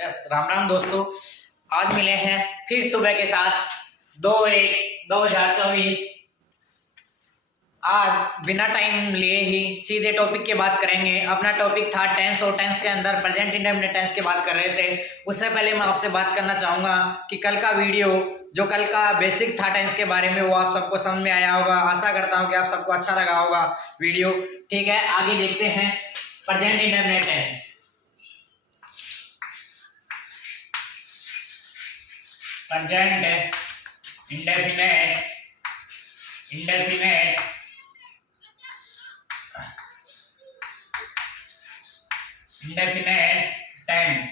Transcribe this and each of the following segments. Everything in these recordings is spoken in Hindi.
यस, राम राम दोस्तों। आज मिले हैं फिर सुबह के साथ 2/1/2024। आज बिना टाइम लिए ही सीधे टॉपिक की बात करेंगे। अपना टॉपिक था टेंस और टेंस के अंदर प्रेजेंट इंडेफिनिट टेंस की बात कर रहे थे। उससे पहले मैं आपसे बात करना चाहूँगा कि कल का वीडियो जो कल का बेसिक था टेंस के बारे में वो आप सबको समझ में आया होगा। आशा करता हूँ कि आप सबको अच्छा लगा होगा वीडियो। ठीक है, आगे देखते हैं present indefinite tense. Present indefinite tense.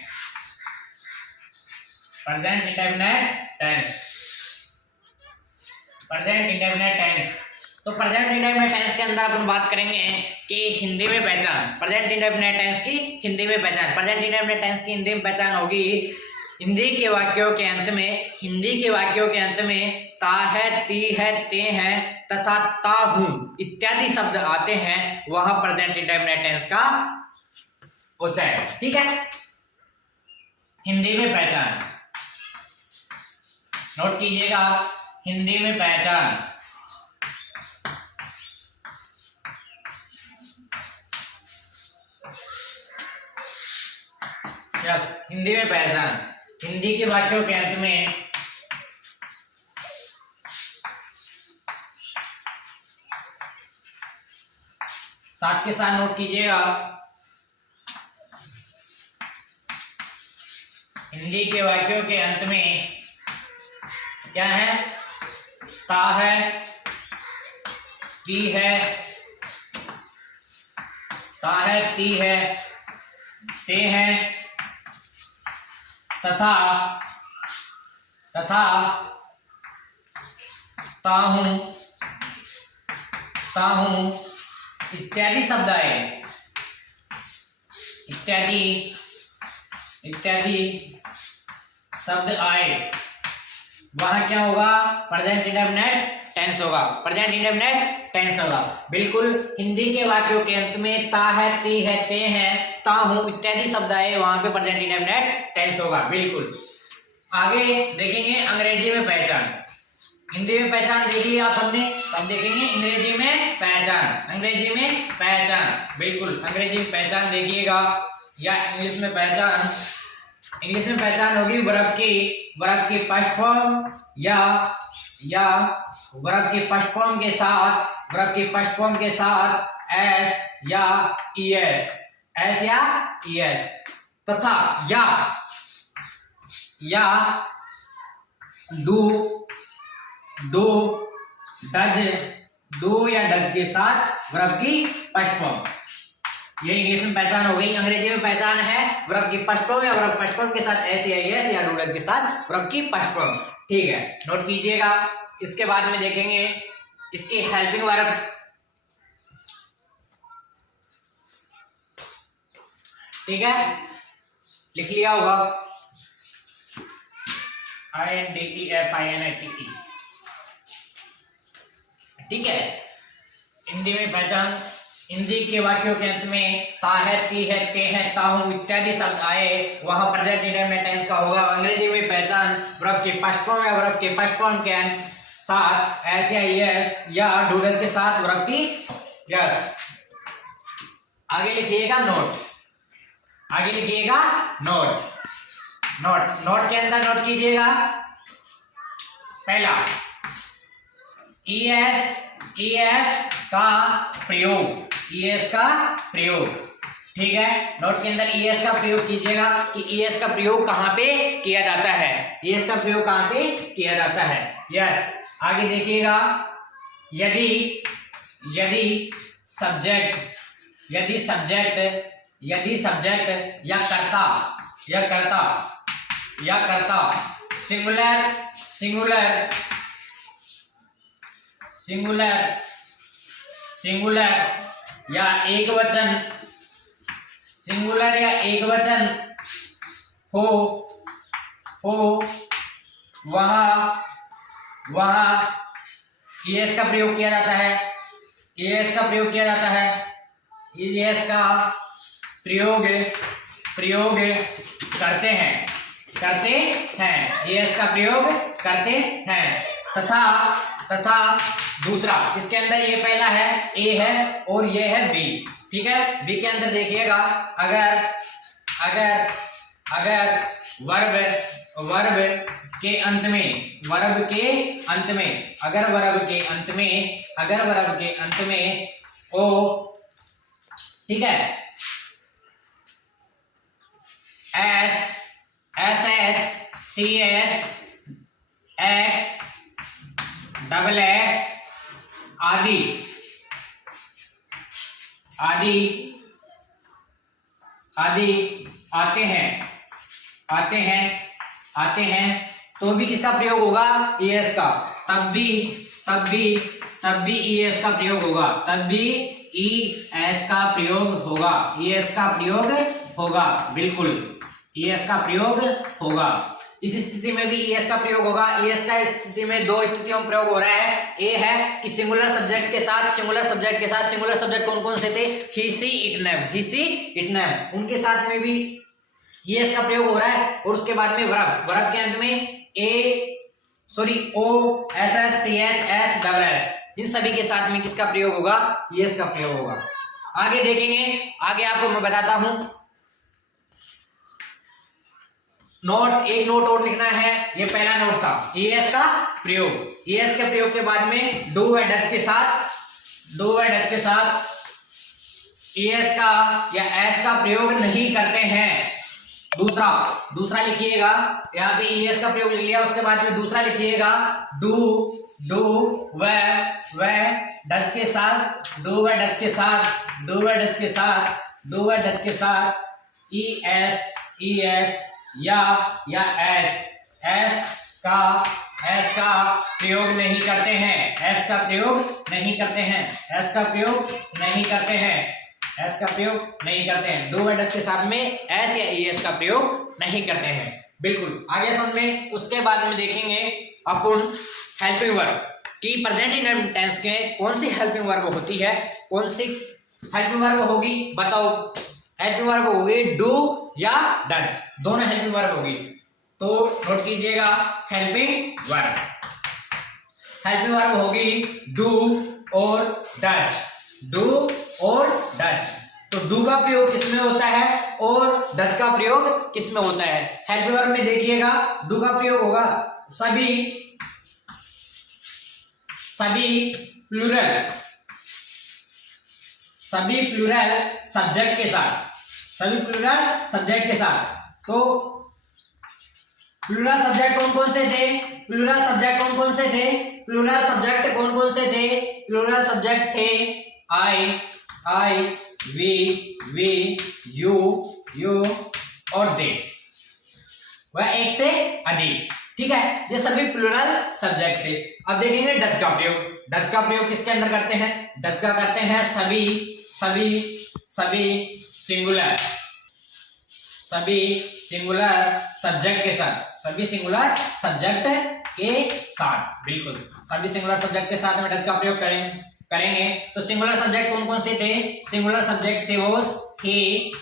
Present indefinite tense. तो प्रेजेंट इंडेफिनिट टेंस के अंदर अपन बात करेंगे कि हिंदी में पहचान। प्रेजेंट इंडेफिनिट टेंस की हिंदी में पहचान। प्रेजेंट इंडेफिनिट टेंस की हिंदी में पहचान होगी हिंदी के वाक्यों के अंत में ता है, ती है, ते हैं तथा ता हूं इत्यादि शब्द आते हैं, वह प्रेजेंट इंडेफिनिट टेंस का होता है। ठीक है, हिंदी में पहचान नोट कीजिएगा। हिंदी में पहचान यस, हिंदी में पहचान हिंदी के वाक्यों के अंत में साथ के साथ नोट कीजिएगा। हिंदी के वाक्यों के अंत में क्या है? ता है, ती है, ता है, ती है, ते हैं तथा ताहूं इत्यादि शब्द आए। इत्यादि शब्द आए, वहां क्या होगा? प्रेजेंट इंडेफिनिट टेंस होगा। प्रेजेंट इंडेफिनिट टेंस होगा। बिल्कुल, हिंदी के वाक्यों के अंत में ता है, ती है, ते हैं, ता हूं इत्यादि शब्द आए, वहां पे प्रेजेंट इंडेफिनिट टेंस होगा। बिल्कुल। आगे देखेंगे अंग्रेजी में पहचान। हिंदी में पहचान देख लिया आप हमने, अब देखेंगे अंग्रेजी में पहचान। बिल्कुल, अंग्रेजी में पहचान देखिएगा या इंग्लिश में पहचान। इंग्लिश में पहचान होगी वर्ब की फर्स्ट फॉर्म या वर्ब की फर्स्ट फॉर्म के साथ एस या ईएस तथा या डू या डज के साथ वर्ब की फर्स्ट फॉर्म। ये इंग्लिश में पहचान हो गई। अंग्रेजी में पहचान है वर्ब की फर्स्ट फॉर्म या वर्ब फर्स्ट फॉर्म के साथ एस या ईएस या डू डज के साथ वर्ब की फर्स्ट फॉर्म। ठीक है, नोट कीजिएगा। इसके बाद में देखेंगे इसकी हेल्पिंग वर्ब। ठीक है, लिख लिया होगा INDEFINITE। ठीक है, हिंदी में पहचान। हिंदी के वाक्यों के अंत में ता है, ती है, ते हैं, ताहूं इत्यादि शब्द आए, वह प्रेजेंट इंडेफिनिट टेंस का होगा। अंग्रेजी में पहचान वर्ब की फर्स्ट फॉर्म या वर्ब के फर्स्ट फॉर्म के साथ एस या ईएस या डू डज के साथ वर्ब की यस। आगे लिखिएगा नोट के अंदर नोट कीजिएगा। पहला ईएस का प्रयोग। ठीक है, नोट के अंदर ईएस का प्रयोग कीजिएगा कि ईएस का प्रयोग कहां पे किया जाता है। यस, आगे देखिएगा। यदि सब्जेक्ट या कर्ता सिंगुलर या एक वचन हो वहाँ ईएस का प्रयोग किया जाता है। ईएस का प्रयोग करते हैं, करते हैं, ईएस का प्रयोग करते हैं। तथा दूसरा, इसके अंदर ये पहला है ए है और ये है बी, ठीक है। बी के अंदर देखिएगा, अगर वर्ब के अंत में, अगर वर्ब के अंत में ओ, ठीक है, S H C H X double A आदि आते हैं तो भी किसका प्रयोग होगा? ईएस का। तब भी ईएस का प्रयोग होगा, ईएस का प्रयोग होगा, बिल्कुल ईएस का प्रयोग होगा। इस स्थिति में भी ईएस का प्रयोग होगा। ईएस का स्थिति में दो स्थितियों में प्रयोग हो रहा है। ए है कि सिंगुलर सब्जेक्ट के साथ, सिंगुलर सब्जेक्ट कौन कौन से थे? ही सी इट नेम, उनके साथ में भी ईएस का प्रयोग हो रहा है। और उसके बाद में वर्ब के अंत में O S S C H S double S, इन सभी के साथ में किसका प्रयोग होगा? ईएस का प्रयोग होगा। आगे देखेंगे, आगे आपको मैं बताता हूं। एक नोट और लिखना है, ये पहला नोट था ईएस का प्रयोग। ईएस के प्रयोग के बाद में डू व डज के साथ ईएस का या एस का प्रयोग नहीं करते हैं। दूसरा लिखिएगा, यहाँ पे ईएस का प्रयोग लिख लिया, उसके बाद में दूसरा लिखिएगा, डू व डज के साथ ईएस या एस का प्रयोग नहीं करते हैं। दो वर्ड के साथ में एस या ईएस का प्रयोग नहीं करते हैं, बिल्कुल। आगे समझें। उसके बाद में देखेंगे अपन हेल्पिंग वर्ब की प्रेजेंट इंडेफिनिट टेंस के कौन सी हेल्पिंग वर्ब होती है, कौन सी हेल्पिंग वर्ब होगी, बताओ। हेल्पिंग वर्ब होगी डू या डज, दोनों हेल्पिंग वर्ब होगी। तो नोट कीजिएगा, हेल्पिंग वर्ब होगी डू और डज। तो डू का प्रयोग किसमें होता है और डज का प्रयोग किसमें होता है? हेल्पिंग वर्ब में देखिएगा, डू का प्रयोग होगा सभी प्लूरल सब्जेक्ट के साथ। तो प्लूरल सब्जेक्ट कौन कौन से थे? आई, वी, यू और दे, वह एक से अधिक, ठीक है। ये सभी प्लूरल सब्जेक्ट थे। अब देखेंगे डज का प्रयोग किसके अंदर करते हैं? डज का करते हैं सभी सिंगुलर सब्जेक्ट के साथ, बिल्कुल सभी सिंगुलर सब्जेक्ट के साथ में डज का प्रयोग करेंगे। तो सिंगुलर सब्जेक्ट कौन कौन से थे? सिंगुलर सब्जेक्ट थे वो ही,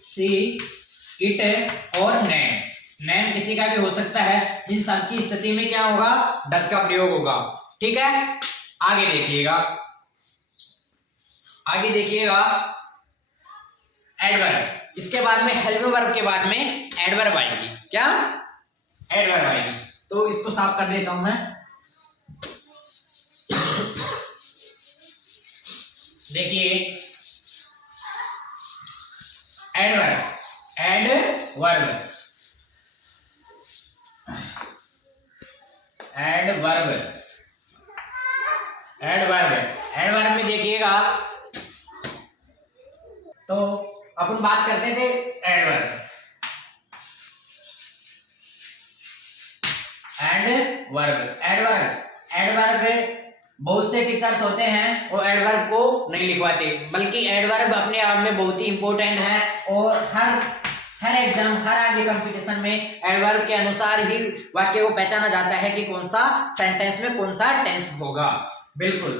सी, इट और नेम किसी का भी हो सकता है। इन सब की स्थिति में क्या होगा? डज का प्रयोग होगा, ठीक है। आगे देखिएगा एडवर्ब। इसके बाद में हेल्पिंग वर्ब के बाद में एडवर्ब आएगी। क्या? एडवर्ब आएगी। तो इसको साफ कर देता हूं मैं। देखिए, एडवर्ब में देखिएगा, तो अपन बात करते थे एडवर्ब बहुत से टीचर्स होते हैं वो एडवर्ब को नहीं लिखवाते, बल्कि एडवर्ब अपने आप में बहुत ही इंपॉर्टेंट है। और हर एग्जाम, हर आगे कंपटीशन में एडवर्ब के अनुसार ही वाक्य को पहचाना जाता है कि कौन सा सेंटेंस में कौन सा टेंस होगा, बिल्कुल।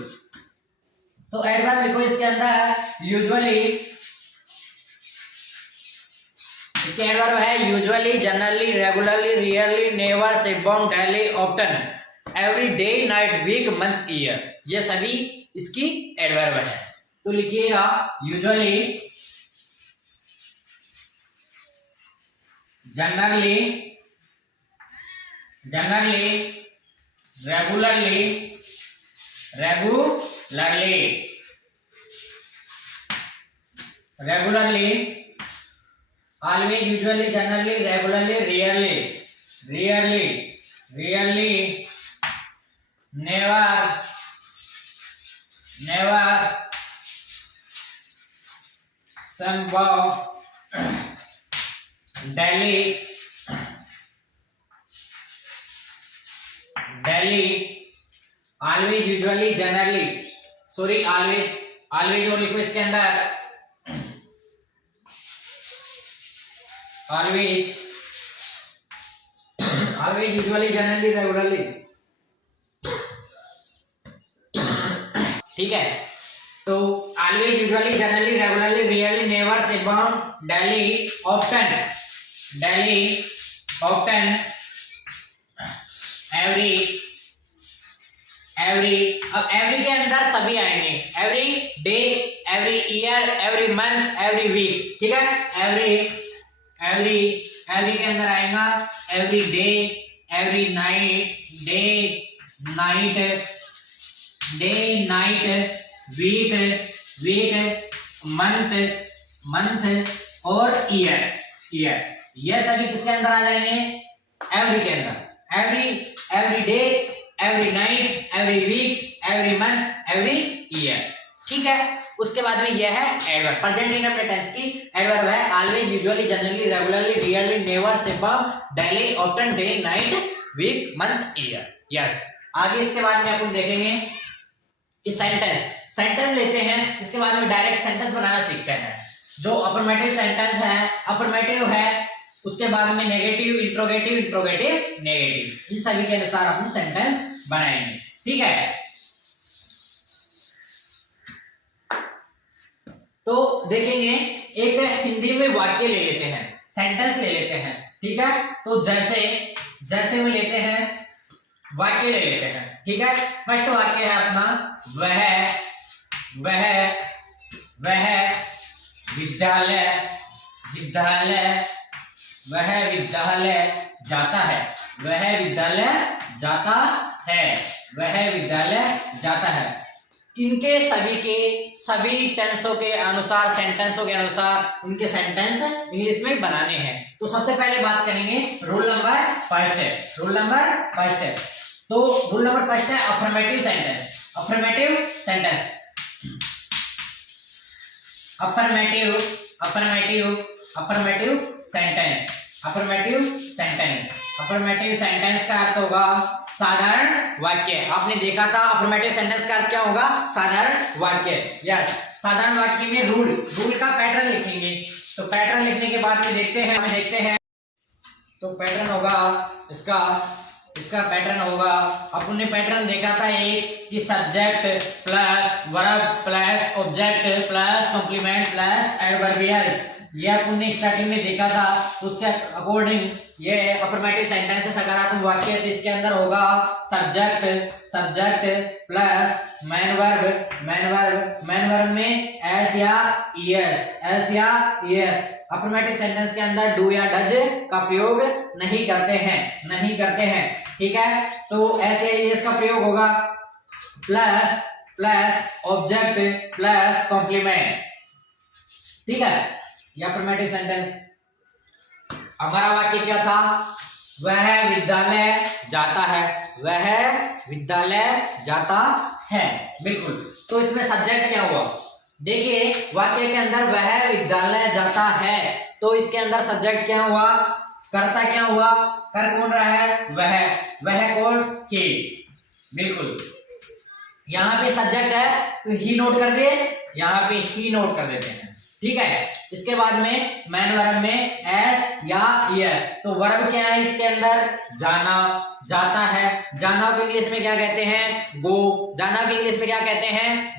तो एडवर्ब लिखो, इसके अंदर यूजुअली इसके एडवर्ब है usually, generally, regularly, rarely, never, seldom, daily, often, every day, night, week, month, year. ये सभी इसकी एडवर्ब है। तो लिखिएगा usually, generally, regularly, always, usually, generally, regularly, rarely, never, संभव, daily, always, usually, generally, sorry always और लिखो इसके अंदर, ऑलवेज, यूजुअली, जनरली, रेगुलरली। ठीक है, तो always, usually, generally, regularly, rarely, never, seldom, daily, often, every. अब एवरी के अंदर सभी आएंगे, every day, every year, every month, every week. ठीक है, एवरी के अंदर आएगा every day, every night, week, month और ईयर। ये सभी किसके अंदर आ जाएंगे? एवरी के अंदर। Every day, every night, every week, every month, every year. ठीक है, उसके बाद में यह है एडवर्ब। प्रेजेंट इंडेफिनिट टेंस की एडवर्ब है always, usually, generally, regularly, rarely, never, seldom, daily, often, day, night, week, month, year. Yes, आगे इसके बाद में अपन देखेंगे कि सेंटेंस लेते हैं। इसके बाद में डायरेक्ट सेंटेंस बनाना सीखते हैं। जो अफर्मेटिव सेंटेंस है, अफर्मेटिव है, उसके बाद में नेगेटिव, इंट्रोगेटिव, नेगेटिव, इन सभी के अनुसार अपन सेंटेंस बनाएंगे। ठीक है, तो देखेंगे एक हिंदी में वाक्य ले लेते हैं, सेंटेंस ले लेते हैं। ठीक है, तो जैसे में लेते हैं, वाक्य ले लेते हैं। ठीक है, फर्स्ट वाक्य है अपना, वह विद्यालय जाता है। इनके सभी टेंसों के अनुसार, सेंटेंसों के अनुसार इनके सेंटेंस इंग्लिश में बनाने हैं। तो सबसे पहले बात करेंगे रूल नंबर फर्स्ट है। तो रूल नंबर फर्स्ट है अफर्मेटिव सेंटेंस। अफर्मेटिव सेंटेंस का अर्थ होगा साधारण वाक्य। आपने देखा था अफर्मेटिव सेंटेंस का अर्थ क्या होगा? साधारण वाक्य। यस, साधारण वाक्य में रूल का पैटर्न लिखेंगे। तो पैटर्न लिखने के बाद में देखते हैं तो पैटर्न होगा इसका पैटर्न होगा, अपने पैटर्न देखा था एक कि subject plus verb plus object plus complement plus adverbials. ये आपने स्टार्टिंग में देखा था। उसके अकॉर्डिंग ये अफर्मेटिव सेंटेंस है, सकारात्मक वाक्य। तो इसके अंदर होगा सब्जेक्ट प्लस मेन वर्ब में एस या ईएस। अफर्मेटिव सेंटेंस के अंदर डू या डज का प्रयोग नहीं करते हैं। ठीक है, तो एस या ईएस का प्रयोग होगा प्लस ऑब्जेक्ट प्लस कॉम्प्लीमेंट। ठीक है, यह अफर्मेटिव सेंटेंस। हमारा वाक्य क्या था? वह विद्यालय जाता है। बिल्कुल। तो इसमें सब्जेक्ट क्या हुआ? देखिए वाक्य के अंदर वह विद्यालय जाता है, तो इसके अंदर सब्जेक्ट क्या हुआ? कर्ता क्या हुआ? कर कौन रहा है? वह कौन? ही। बिल्कुल, यहाँ पे सब्जेक्ट है तो ही नोट कर दिए, यहाँ पे ही नोट कर देते हैं। ठीक है, इसके बाद में मैन वर्ब में एस या ईयर। तो वर्ब क्या है इसके अंदर? जाता है। जाना को इंग्लिश में क्या कहते हैं?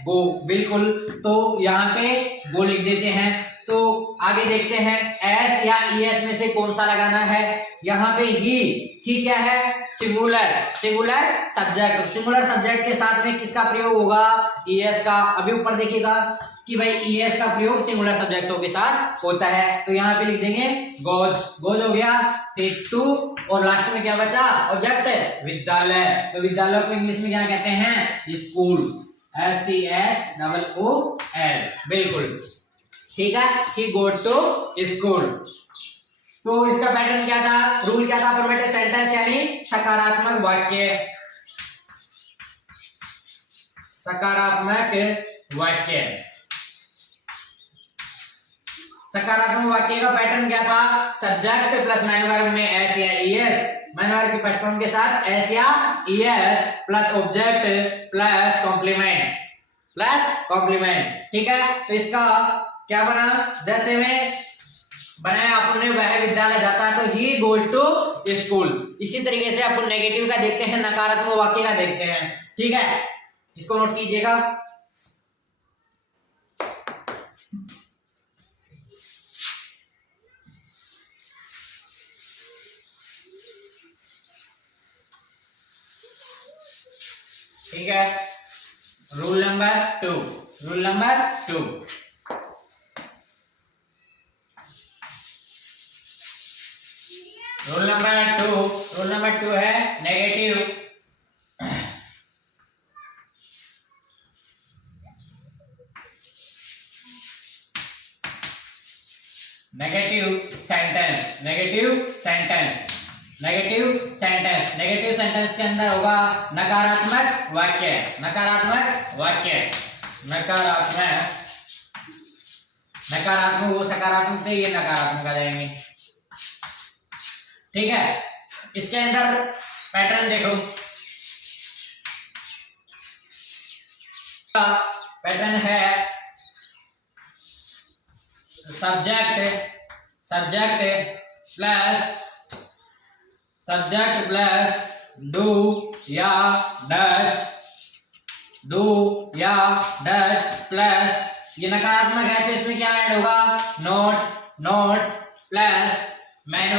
गो। बिल्कुल, तो यहाँ पे गो लिख देते हैं। तो आगे देखते हैं एस या ईएस में से कौन सा लगाना है। यहाँ पे ही क्या है, सिंगुलर सब्जेक्ट। सिंगुलर सब्जेक्ट के साथ में किसका प्रयोग होगा, ईएस का। अभी ऊपर देखिएगा कि भाई ईएस का प्रयोग सिंगुलर सब्जेक्टों के साथ होता है, तो यहाँ पे लिख देंगे गोज हो गया। फिर टू और लास्ट में क्या बचा, ऑब्जेक्ट विद्यालय। तो विद्यालय को इंग्लिश में क्या कहते हैं, स्कूल, SCHOOL। बिल्कुल ठीक है, ही गो टू स्कूल। तो इसका पैटर्न क्या था, रूल क्या था, अफर्मेटिव सेंटेंस यानी सकारात्मक वाक्य। सकारात्मक वाक्य का पैटर्न क्या था, सब्जेक्ट प्लस मैन वर्ब में एस या ईएस, मैन वर्ब के पहले के साथ एस या ES plus object plus complement. ठीक है, तो इसका क्या बना, जैसे में बनाया आपने वह विद्यालय जाता है तो ही गोज टू स्कूल। इसी तरीके से अपन नेगेटिव का देखते हैं, नकारात्मक वाक्य का देखते हैं। ठीक है, इसको नोट कीजिएगा। ठीक है, rule number two rule number two है नेगेटिव सेंटेंस के अंदर होगा नकारात्मक वाक्य। नकारात्मक वो सकारात्मक थे, ये नकारात्मक आ जाएंगे। ठीक है, इसके अंदर पैटर्न देखो, पैटर्न है सब्जेक्ट प्लस डू या डच प्लस, ये नकारात्मक है तो इसमें क्या ऐड होगा, नोट प्लस मैन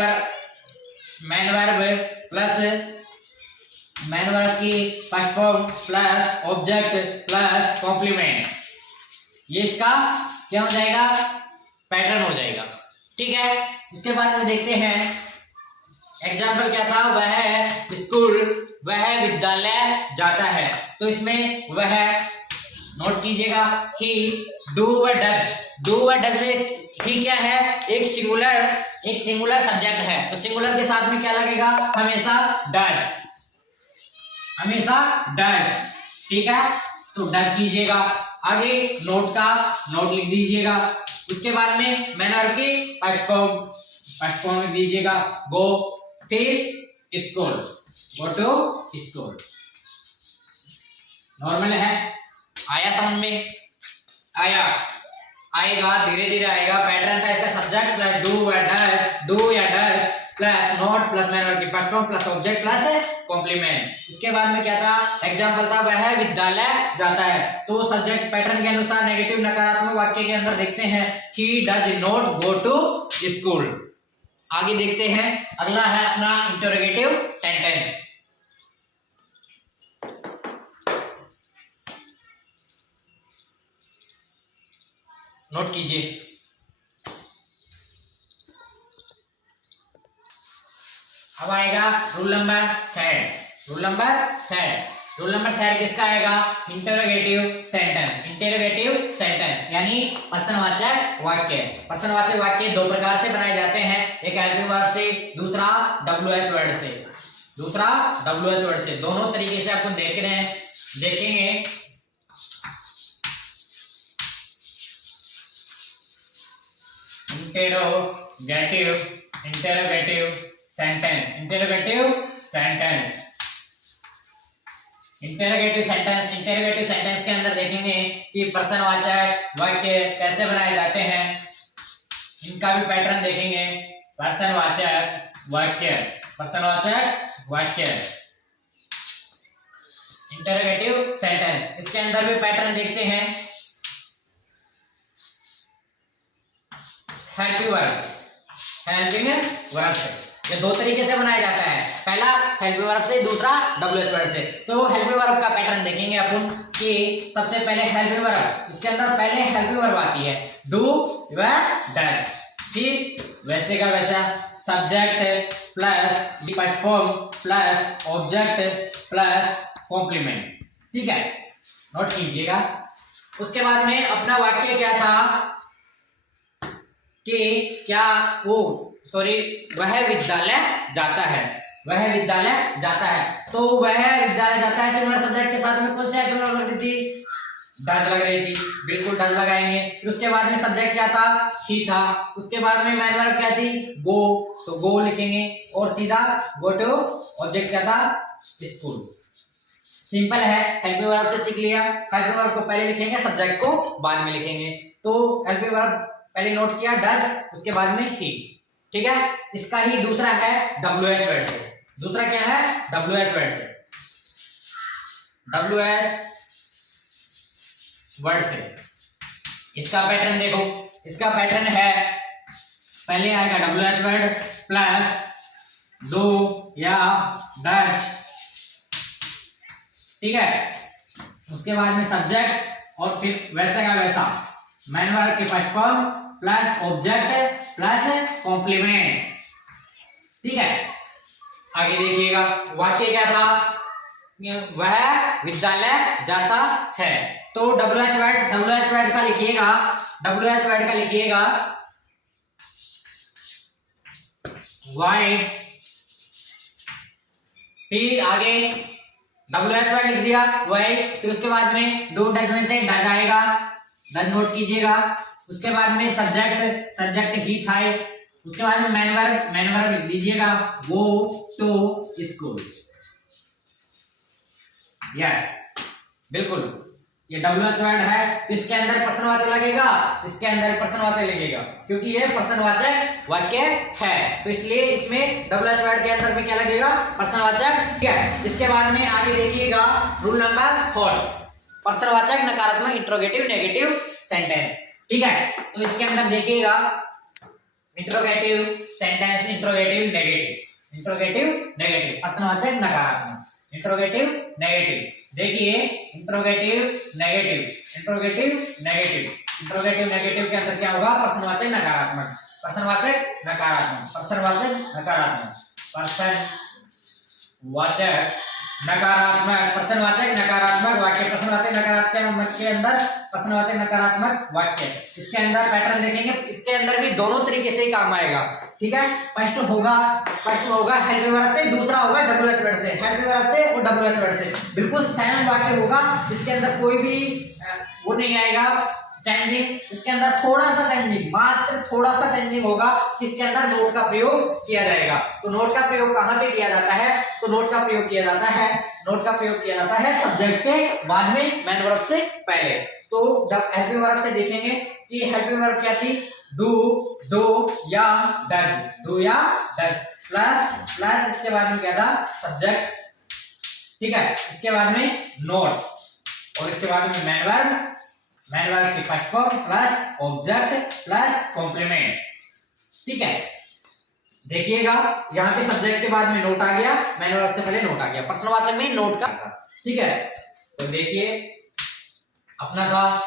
वर्ब की first form plus object plus complement. ये इसका क्या हो जाएगा, पैटर्न हो जाएगा। ठीक है, उसके बाद में देखते हैं एग्जाम्पल क्या था, वह स्कूल, वह विद्यालय जाता है। तो इसमें वह नोट कीजिएगा, ही डू व डज में ही क्या है, एक सिंगुलर सब्जेक्ट है, तो सिंगुलर के साथ में क्या लगेगा, हमेशा डज। ठीक है, तो डज कीजिएगा। आगे नोट लिख दीजिएगा। उसके बाद में मैन वर्ब की फर्स्ट फॉर्म लिख दीजिएगा, गो, फिर school, go to school. Normal है, आया समझ में, आएगा धीरे धीरे आएगा। पैटर्न था इसका, सब्जेक्ट प्लस डू या does plus not plus main verb की first form plus object plus complement. इसके बाद में क्या था, एग्जांपल था वह विद्यालय जाता है। तो सब्जेक्ट पैटर्न के अनुसार नेगेटिव नकारात्मक वाक्य के अंदर देखते हैं he does not go to school. आगे देखते हैं, अगला है अपना इंटरोगेटिव सेंटेंस। नोट कीजिए, अब आएगा रूल नंबर थर्ड किसका आएगा, इंटरोगेटिव सेंटेंस यानी प्रश्नवाचक वाक्य। दो प्रकार से बनाए जाते हैं, एक एडजेक्टिव वर्ड से, दूसरा WH वर्ड से। दोनों तरीके से आपको देखेंगे। इंटेरोगेटिव सेंटेंस के अंदर देखेंगे कि प्रश्नवाचक वाक्य कैसे बनाए जाते हैं, इनका भी पैटर्न देखेंगे। प्रश्नवाचक वाक्य इंटरोगेटिव सेंटेंस, इसके अंदर भी पैटर्न देखते हैं। हेल्पिंग वर्ब से, हेल्पिंग वर्ब से। ये दो तरीके से बनाया जाता है, पहला हेल्पिंग वर्ब से, दूसरा WH वर्ब से। तो हेल्पिंग वर्ब का पैटर्न देखेंगे अपन कि सबसे पहले हेल्पिंग वर्ब, इसके अंदर पहले हेल्पिंग वर्ब आती है डू व डज, ठीक वैसे का वैसा, subject plus first form plus object plus complement, ठीक है, नोट कीजिएगा। उसके बाद में अपना वाक्य क्या था कि क्या वो सॉरी वह विद्यालय जाता है, वह विद्यालय जाता है। तो वह विद्यालय जाता है सिंगुलर सब्जेक्ट के साथ में कौन सी हेल्पिंग वर्ब लग रही थी, डज लग रही थी, बिल्कुल डज लगाएंगे। फिर उसके बाद में सब्जेक्ट क्या था, ही था। उसके बाद में मेन वर्ब क्या थी, गो, तो गो लिखेंगे और सीधा गो टू, ऑब्जेक्ट क्या था, स्कूल। सिंपल है, हेल्पिंग वर्ब से सीख लिया। हेल्पिंग वर्ब को पहले लिखेंगे, सब्जेक्ट को बाद में लिखेंगे। तो हेल्पिंग वर्ब पहले नोट किया डज, उसके बाद में ही, ठीक है। इसका ही दूसरा है WH वर्ड से, दूसरा क्या है WH वर्ड से, WH वर्ड से। इसका पैटर्न देखो, इसका पैटर्न है पहले आएगा WH वर्ड प्लस डू या डज, ठीक है। उसके बाद में सब्जेक्ट और फिर वैसे का वैसा, मेन वर्ब के first form plus object plus complement, ठीक है। आगे देखिएगा वाक्य क्या था, वह विद्यालय जाता है। तो WH वर्ड का लिखिएगा, WH वर्ड का लिखिएगा वाई, फिर आगे WH वर्ड लिख दिया वाई, फिर उसके बाद में डू डज में से डज आएगा, डज नोट कीजिएगा। उसके बाद में सब्जेक्ट ही था, उसके बाद में मेन वर्ब लिख दीजिएगा गो टू स्कूल, यस बिल्कुल। ये WH वर्ड है, इसके अंदर प्रश्नवाचक लगेगा, इसके अंदर प्रश्नवाचक लगेगा, क्योंकि ये प्रश्नवाचक वाक्य है, तो इसलिए इसमें WH वर्ड के अंदर में क्या लगेगा, प्रश्नवाचक, ठीक है। इसके बाद में आगे देखिएगा रूल नंबर 4, प्रश्नवाचक नकारात्मक इंट्रोगेटिव नेगेटिव सेंटेंस, ठीक है। तो इसके अंदर देखिएगा इंट्रोगेटिव सेंटेंस, इंट्रोगेटिव नेगेटिव, प्रश्नवाचक नकारात्मक, इंट्रोगेटिव नेगेटिव। देखिए इंट्रोगेटिव नेगेटिव के अंदर क्या होगा, प्रश्नवाचक नकारात्मक, प्रश्नवाचक नकारात्मक वाक्य, प्रश्नवाचक नकारात्मक के अंदर प्रश्नवाचक नकारात्मक वाक्य। इसके अंदर पैटर्न देखेंगे, इसके अंदर भी दोनों तरीके से ही काम आएगा, ठीक है। फर्स्ट होगा हेल्पिंग वर्ब से, दूसरा होगा WH वर्ड से, हेल्पिंग वर्ब से और WH वर्ड से, बिल्कुल सेम वाक्य होगा। इसके अंदर कोई भी वो नहीं आएगा चेंजिंग, इसके अंदर थोड़ा सा चेंजिंग, मात्र थोड़ा सा चेंजिंग होगा। इसके अंदर नोट का प्रयोग किया जाएगा। तो नोट का प्रयोग कहां पे किया जाता है, तो नोट का प्रयोग किया जाता है सब्जेक्ट के बाद में मेन वर्ब से पहले। तो हेल्पिंग वर्ब से देखेंगे कि हेल्पिंग वर्ब क्या थी, डू या डज प्लस इसके बाद में क्या था, सब्जेक्ट, ठीक है। इसके बाद में नोट और इसके बाद में मेन वर्ब की first form plus object plus complement, ठीक है। देखिएगा यहाँ पे सब्जेक्ट के बाद में नोट आ गया, मेन वर्ब से पहले नोट आ गया, प्रश्नवाचक में नोट का, ठीक है। तो देखिए अपना था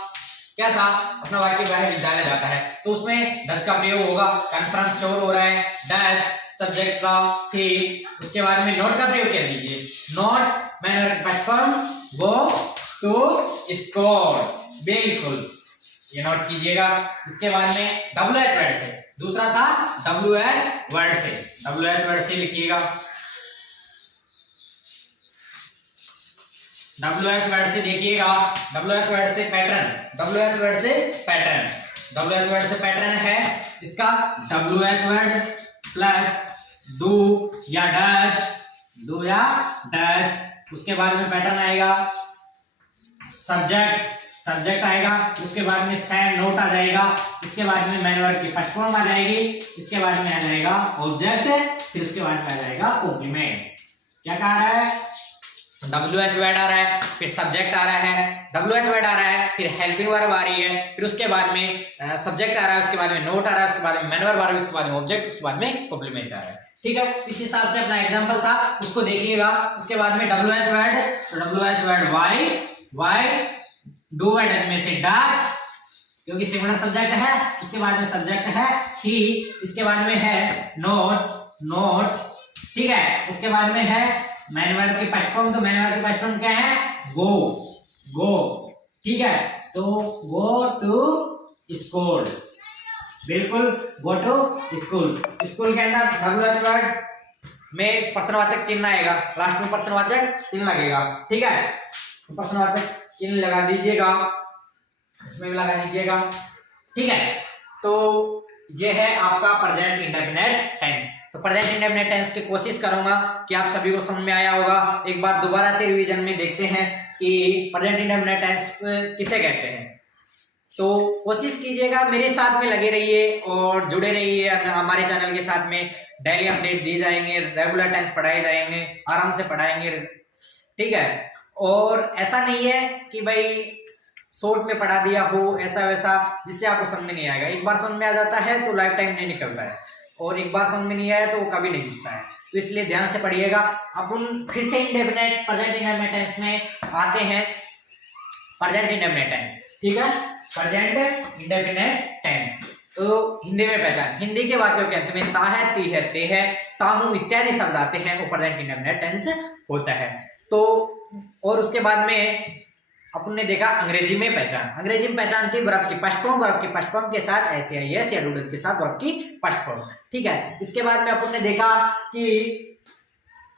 क्या था, अपना वाक्य वह विद्यालय जाता है, तो उसमें डज का प्रयोग होगा, कन्फर्म श्योर हो रहा है, डज सब्जेक्ट का, फिर उसके बाद में नोट का प्रयोग कर लीजिए, not main verb first form go to school, बिल्कुल ये नोट कीजिएगा। इसके बाद में WH वर्ड से, दूसरा था WH वर्ड से लिखिएगा, WH वर्ड से देखिएगा, WH वर्ड से पैटर्न है इसका WH वर्ड प्लस डू या डज, उसके बाद में पैटर्न आएगा सब्जेक्ट आएगा, उसके बाद में सेम नोट आ जाएगा, इसके बाद में मेन वर्ब की फर्स्ट फॉर्म आ जाएगी, इसके बाद में आ जाएगा ऑब्जेक्ट, फिर उसके बाद में आ जाएगा कॉम्प्लीमेंट। क्या कह रहा है, WH वर्ड आ रहा है, फिर सब्जेक्ट आ रहा है, WH वर्ड आ रहा है, फिर हेल्पिंग वर्ब आ रही है, फिर उसके बाद में सब्जेक्ट आ रहा है, उसके बाद में नोट आ रहा है, उसके बाद में मैन वर्ब आ रहा है, उसके बाद में ऑब्जेक्ट, उसके बाद में कॉम्प्लीमेंट आ रहा है। ठीक है, इस हिसाब से अपना एग्जांपल था, उसको देखिएगा। उसके बाद में WH word why do word में से डच, क्योंकि सिंगुलर सब्जेक्ट है। इसके बाद में सब्जेक्ट है ही, इसके बाद में है नोट, ठीक है। उसके बाद में है मैन वर्ब की फर्स्ट फॉर्म, तो मैन वर्ब की फर्स्ट फॉर्म क्या है? गो, ठीक है। तो गो टू स्कूल, बिल्कुल गो टू स्कूल। स्कूल के अंदर WH वर्ड में प्रश्नवाचक चिन्ह आएगा, लास्ट में प्रश्नवाचक चिन्ह लगेगा, ठीक है। तो प्रश्नवाचक चिन्ह लगा दीजिएगा, इसमें भी लगा दीजिएगा, ठीक है। तो ये है आपका प्रेजेंट इंडेफिनिट टेंस। तो प्रेजेंट इंडेफिनिट टेंस की कोशिश करूंगा कि आप सभी को समझ में आया होगा। एक बार दोबारा से रिवीजन में देखते हैं कि प्रेजेंट इंडेफिनिट टेंस किसे कहते हैं। तो कोशिश कीजिएगा, मेरे साथ में लगे रहिए और जुड़े रहिए हमारे चैनल के साथ में। डेली अपडेट दी जाएंगे, रेगुलर टेंस पढ़ाए जाएंगे, आराम से पढ़ाएंगे, ठीक है। और ऐसा नहीं है कि भाई शॉर्ट में पढ़ा दिया हो ऐसा वैसा जिससे आपको समझ में नहीं आएगा। एक बार समझ में आ जाता है तो लाइफ टाइम नहीं निकलता है, और एक बार समझ में नहीं आया तो वो कभी नहीं घुसता है। तो इसलिए ध्यान से पढ़िएगा। अपन फिर से इंडेफिनिट प्रेजेंट इंडेफिनिट टेंस में आते हैं। प्रेजेंट इंडेफिनिट टेंस, ठीक है, प्रेजेंट इंडेफिनिट टेंस। तो हिंदी में पहचान, हिंदी के वाक्यों के अंत में ता है, ती है, ते है, ताहू इत्यादि शब्द आते हैं, वो प्रेजेंट इंडेफिनिट टेंस होता है। तो और उसके बाद में अपन ने देखा अंग्रेजी में पहचान। अंग्रेजी में पहचान थी वर्ब की फर्स्ट फॉर्म, वर्ब की फर्स्ट फॉर्म के साथ ऐसे आई एस या डूडल्स के साथ वर्ब की फर्स्ट फॉर्म, ठीक है। इसके बाद में अपन ने देखा कि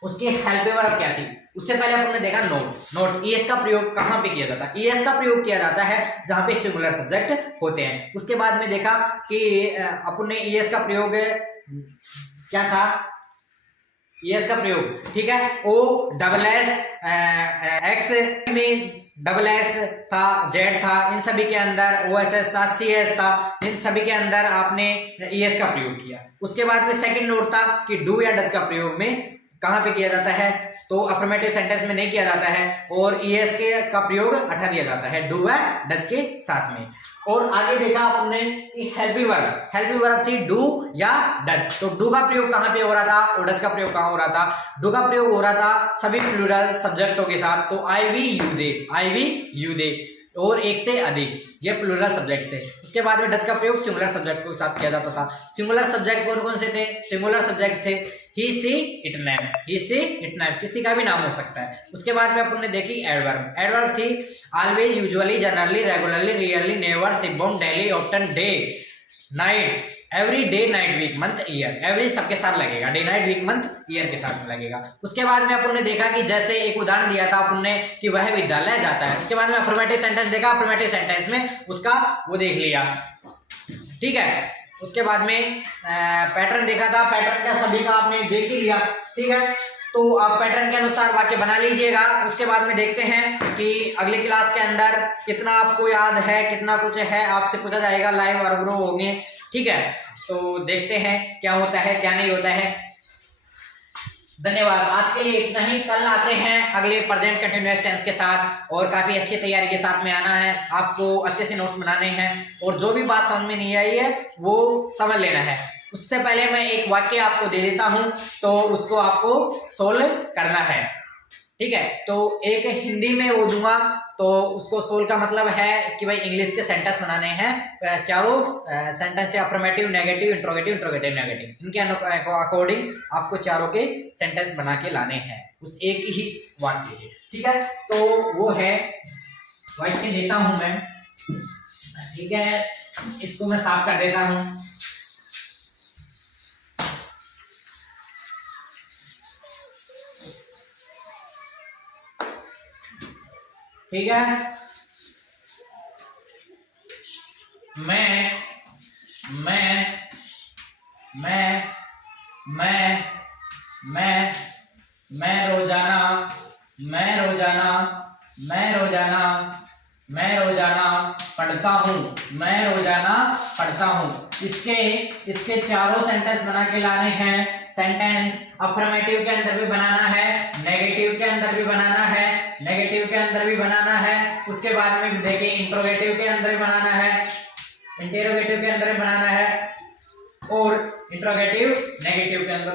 उसकी हेल्पिंग वर्ब क्या थी। उससे पहले अपन ने देखा नोट ईएस का प्रयोग कहां पे किया जाता है। ईएस का प्रयोग किया जाता है जहां पे सिंगुलर सब्जेक्ट होते हैं। उसके बाद में देखा कि अपन ने ईएस का प्रयोग क्या था, ईएस का प्रयोग, ठीक है, ओ डबल एस एक्स में डबल एस था, जेड था, इन सभी के अंदर ओ एस एस था, सी एस था, इन सभी के अंदर आपने ईएस का प्रयोग किया। उसके बाद में सेकंड नोट था कि डू या डज का प्रयोग में कहां पे किया जाता है, तो अफर्मेटिव सेंटेंस में नहीं किया जाता है, और ईएस के का प्रयोग हटा दिया जाता है डू व डज के साथ में। और आगे देखा आपने कि हेल्पिंग वर्ब थी डू या डज। तो डू का प्रयोग कहां पे हो रहा था और डज का प्रयोग कहां हो रहा था। डू का प्रयोग हो रहा था सभी प्लूरल सब्जेक्टों के साथ, तो आई वी यू दे और एक से अधिक, ये प्लूरल सब्जेक्ट थे। उसके बाद में डज का प्रयोग सिंगुलर सब्जेक्ट के साथ किया जाता था। सिंगुलर सब्जेक्ट कौन कौन से थे? सिंगुलर सब्जेक्ट थे ही सी इट नेम, किसी का भी नाम हो सकता है। उसके बाद में अपन ने देखी एडवर्ब थी always, usually, generally, regularly, rarely, never, seldom, daily, often, day, night, every day, night, week, month, year. Every सबके साथ लगेगा, day, night, week, month, year के साथ में लगेगा। उसके बाद में अपन ने देखा कि जैसे एक उदाहरण दिया था अपन ने कि वह विद्यालय जाता है। उसके बाद में अफर्मेटिव सेंटेंस देखा, अफर्मेटिव सेंटेंस में उसका वो देख लिया, ठीक है। उसके बाद में पैटर्न देखा था, पैटर्न का सभी का आपने देख ही लिया, ठीक है। तो आप पैटर्न के अनुसार वाक्य बना लीजिएगा। उसके बाद में देखते हैं कि अगले क्लास के अंदर कितना आपको याद है, कितना कुछ है, आपसे पूछा जाएगा, लाइव और ग्रो होंगे, ठीक है। तो देखते हैं क्या होता है क्या नहीं होता है। धन्यवाद, आज के लिए इतना ही। कल आते हैं अगले प्रेजेंट कंटिन्यूअस टेंस के साथ, और काफी अच्छी तैयारी के साथ में आना है आपको, अच्छे से नोट्स बनाने हैं, और जो भी बात समझ में नहीं आई है वो समझ लेना है। उससे पहले मैं एक वाक्य आपको दे देता हूं, तो उसको आपको सोल्व करना है, ठीक है। तो एक हिंदी में वो दूंगा, तो उसको सोल्व का मतलब है कि भाई इंग्लिश के सेंटेंस बनाने हैं, चारों सेंटेंस के अफर्मेटिव, नेगेटिव, इंट्रोगेटिव, नेगेटिव, इनके अकॉर्डिंग आपको चारों के सेंटेंस बना के लाने हैं उस एक ही वाक्य के, ठीक है। तो वो है वाक्य देता हूं मैं, ठीक है, इसको मैं साफ कर देता हूं। ठीक है, मैं रोजाना पढ़ता हूँ, मैं रोजाना पढ़ता हूँ। इसके चारों सेंटेंस बना के लाने हैं। सेंटेंस अफर्मेटिव के अंदर भी बनाना है, नेगेटिव के अंदर भी बनाना है, नेगेटिव के अंदर भी बनाना है। उसके बाद में देखिए इंट्रोगेटिव के अंदर भी बनाना है, इंटेरोगेटिव के अंदर भी बनाना है और इंट्रोगेटिव नेगेटिव के अंदर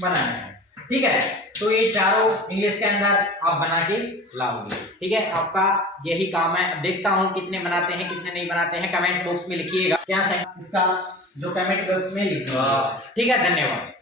बनाना है। ठीक है, तो ये चारों इंग्लिश के अंदर आप बना के लाओगे। ठीक है, आपका यही काम है। अब देखता हूँ कितने बनाते हैं कितने नहीं बनाते हैं, कमेंट बॉक्स में लिखिएगा क्या इसका जो कमेंट बॉक्स में लिखिएगा। ठीक है, धन्यवाद।